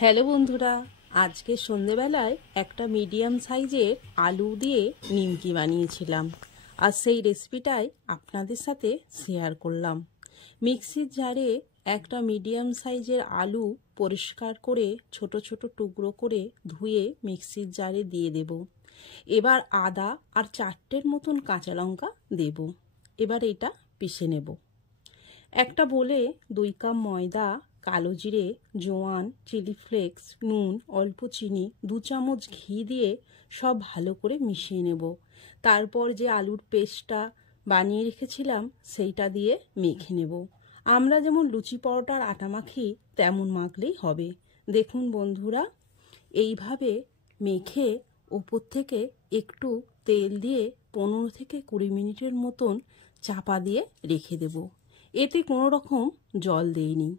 Hello বন্ধুরা, আজকে সন্ধেবেলায় একটা মিডিয়াম সাইজের আলু দিয়ে নিমকি বানিয়েছিলাম। আর সেই রেসিপিটাই আপনাদের সাথে শেয়ার করলাম। মিক্সির জারে একটা মিডিয়াম সাইজের আলু পরিষ্কার করে ছোট ছোট টুকরো করে ধুয়ে মিক্সির জারে দিয়ে দেব। এবার আদা আর 4টের মতন কাঁচা লঙ্কা দেব। এবার এটা পিষে নেব। একটা বলে 2 কাপ ময়দা, কালো জিরে, জোয়ান, চিলি ফ্লেক্স, নুন, অল্প চিনি, 2 চামচ ঘি দিয়ে সব ভালো করে মিশিয়ে নেব। তারপর যে আলুর পেস্টটা বানিয়ে রেখেছিলাম সেইটা দিয়ে মেখে নেব। আমরা যেমন লুচি পরোটার আটা মাখি তেমন মাখলেই হবে। দেখুন বন্ধুরা, এইভাবে মেখে ওপর থেকে একটু তেল দিয়ে 15 থেকে 20 মিনিটের মতন চাপা দিয়ে রেখে দেব। এতে কোনো রকম জল দেইনি।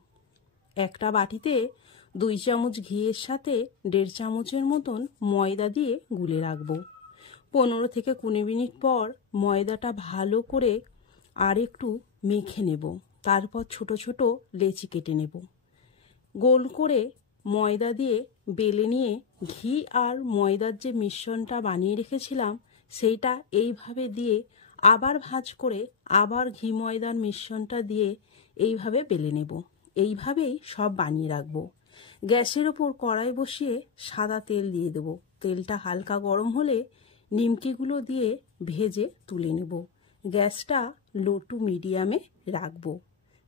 একটা বাটিতে 2 চামচ ঘিয়ের সাথে 1.5 চামচের মতন ময়দা দিয়ে গুলে রাখবো। 15 থেকে 20 মিনিট পর ময়দাটা ভালো করে আর একটু মেখে নেব। তারপর ছোট ছোট লেচি কেটে নেব। গোল করে ময়দা দিয়ে বেলে নিয়ে ঘি আর ময়দার যে মিশ্রণটা বানিয়ে রেখেছিলাম সেইটা এইভাবে দিয়ে আবার ভাঁজ করে আবার ঘি ময়দার মিশ্রণটা দিয়ে এইভাবে বেলে নেব। এইভাবেই সব বানিয়ে রাখবো। গ্যাসের ওপর কড়াই বসিয়ে সাদা তেল দিয়ে দেব। তেলটা হালকা গরম হলে নিমকিগুলো দিয়ে ভেজে তুলে নেব। গ্যাসটা লো টু মিডিয়ামে রাখবো।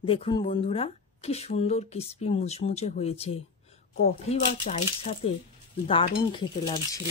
দেখুন বন্ধুরা, কি সুন্দর ক্রিস্পি মুচমুচে হয়েছে। কফি বা চায়ের সাথে দারুণ খেতে লাগছিল।